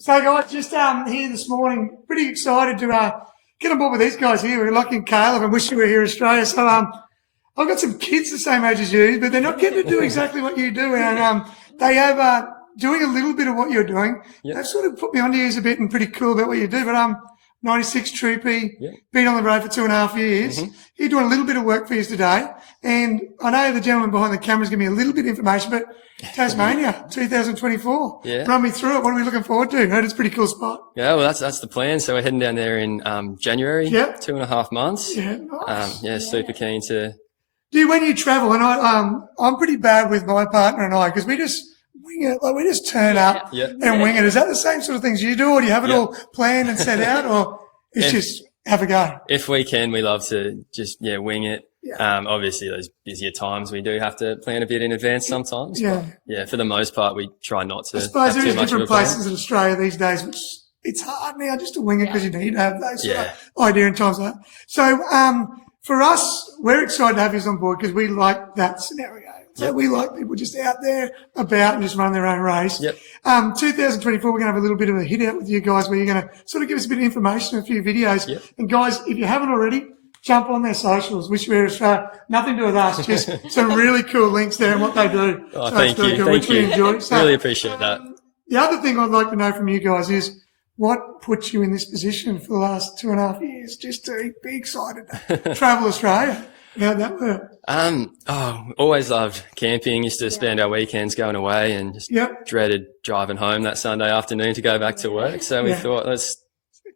So guys, just here this morning, pretty excited to get on board with these guys here. We're Lochie and Kaylah and wish you were here in Australia. So I've got some kids the same age as you, but they're not getting to do exactly what you do. And they have doing a little bit of what you're doing. Yep. They've sort of put me on to you a bit and pretty cool about what you do. But 96 Troopy, Yep. been on the road for 2.5 years. Mm-hmm. You're doing a little bit of work for you today. And I know the gentleman behind the camera is giving me a little bit of information, but Tasmania, 2024. Yeah. Run me through it. What are we looking forward to? Heard it's a pretty cool spot. Yeah, well, that's the plan. So we're heading down there in January. Yep. 2.5 months. Yeah, nice. Super keen to. Do you, when you travel, and I'm pretty bad with my partner and I, because we just wing it, like we just turn up Yep. and wing it. Is that the same sort of things you do, or do you have it Yep. all planned and set out, or it's just have a go? If we can, we love to just wing it. Yeah. Obviously, those busier times we do have to plan a bit in advance sometimes. Yeah. But yeah, for the most part, we try not to. I suppose have there too is much of different a plan. places in Australia these days, which it's hard now just to wing it because you need to have those sort Yeah. of idea in times like that. So for us, we're excited to have you on board because we like that scenario. So Yep. we like people just out there about and just run their own race. Yep. 2024, we're going to have a little bit of a hit out with you guys where you're going to sort of give us a bit of information, a few videos. Yep. And guys, if you haven't already, jump on their socials. Wish we were Australia. Nothing to do with us, just some really cool links there and what they do. Oh, So thank it's really you. cool, Thank which you. we enjoy. So, Really appreciate that. the other thing I'd like to know from you guys is what put you in this position for the last 2.5 years just to be excited to travel Australia? How'd that work? Always loved camping. Used to spend our weekends going away and just Yep. dreaded driving home that Sunday afternoon to go back to work. So we Yeah. thought, let's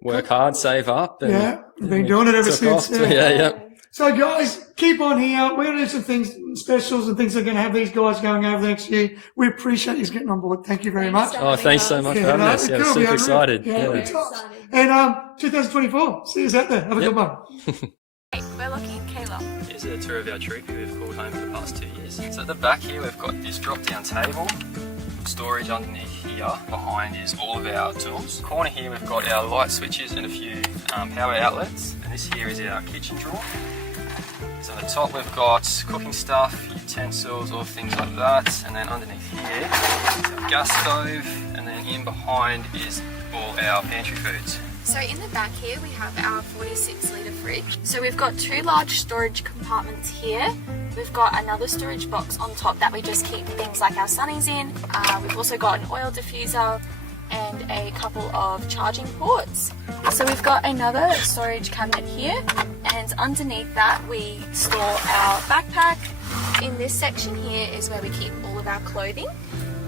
work hard, save up. And Yeah, we've been doing it ever took since. off. Yeah. So guys, keep on here. We're going to do some things, specials and things that are going to have these guys going over the next year. We appreciate you getting on board. Thank you very much. Oh, thanks so much for Yeah, having no, us. Yeah, cool. super Be unreal. excited. Yeah, Yeah. we're tops. And 2024, see you out there. Have a good one. We're Lochie and Kaylah. Here's a tour of our Troopy we've called home for the past 2 years. So at the back here we've got this drop-down table, storage underneath here. Behind is all of our tools. Corner here we've got our light switches and a few power outlets. And this here is our kitchen drawer. So on the top we've got cooking stuff, utensils, all things like that. And then underneath here is our gas stove. And then in behind is all our pantry foods. So in the back here we have our 46 litre fridge. So we've got 2 large storage compartments here. We've got another storage box on top that we just keep things like our sunnies in. We've also got an oil diffuser and a couple of charging ports. So we've got another storage cabinet here, and underneath that we store our backpack. In this section here is where we keep all of our clothing.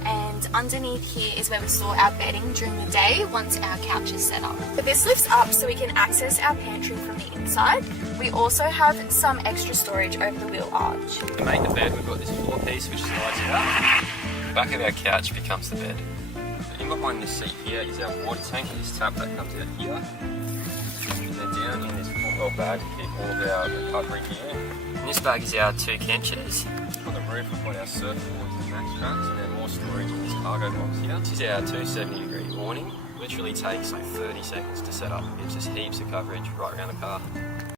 And underneath here is where we store our bedding during the day once our couch is set up. So this lifts up so we can access our pantry from the inside. We also have some extra storage over the wheel arch. To make the bed, we've got this floor piece which slides out. The back of our couch becomes the bed. In behind the seat here is our water tank, this tap that comes out here. And then down in this footwell bag we keep all of our recovery gear. In this bag is our 2 camp chairs. On the roof we've got our surfboards and max straps, and then more storage in this cargo box here. This is our 270-degree awning. Literally takes like 30 seconds to set up. Gives us heaps of coverage right around the car.